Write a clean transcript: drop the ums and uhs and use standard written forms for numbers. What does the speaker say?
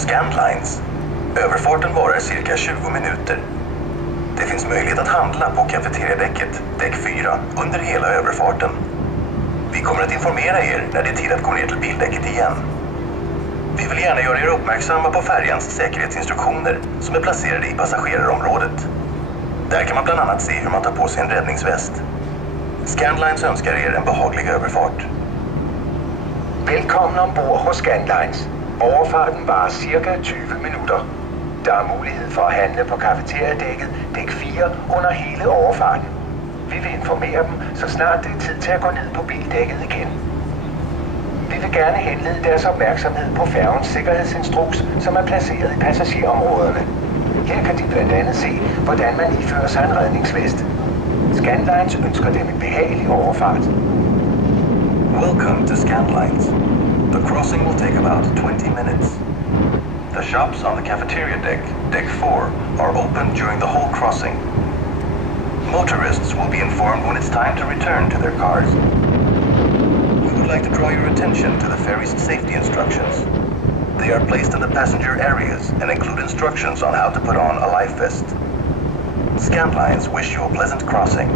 Scandlines. Överfarten varar cirka 20 minuter. Det finns möjlighet att handla på kafeteriadäcket, däck 4, under hela överfarten. Vi kommer att informera er när det är tid att gå ner till bildäcket igen. Vi vill gärna göra er uppmärksamma på färjans säkerhetsinstruktioner som är placerade i passagerarområdet. Där kan man bland annat se hur man tar på sig en räddningsväst. Scandlines önskar er en behaglig överfart. Velkommen ombord hos Scandlines. Overfarten varer cirka 20 minutter. Der er mulighed for at handle på kafeteriadækket dæk 4 under hele overfarten. Vi vil informere dem, så snart det er tid til at gå ned på bildækket igen. Vi vil gerne henlede deres opmærksomhed på færgens sikkerhedsinstruks, som er placeret i passagerområderne. Her kan de blandt andet se, hvordan man ifører sig en redningsvest. Scandlines ønsker dem en behagelig overfart. Welcome to Scandlines. The crossing will take about 20 minutes. The shops on the cafeteria deck, deck 4, are open during the whole crossing. Motorists will be informed when it's time to return to their cars. We would like to draw your attention to the ferry's safety instructions. They are placed in the passenger areas and include instructions on how to put on a life vest. Scandlines wish you a pleasant crossing.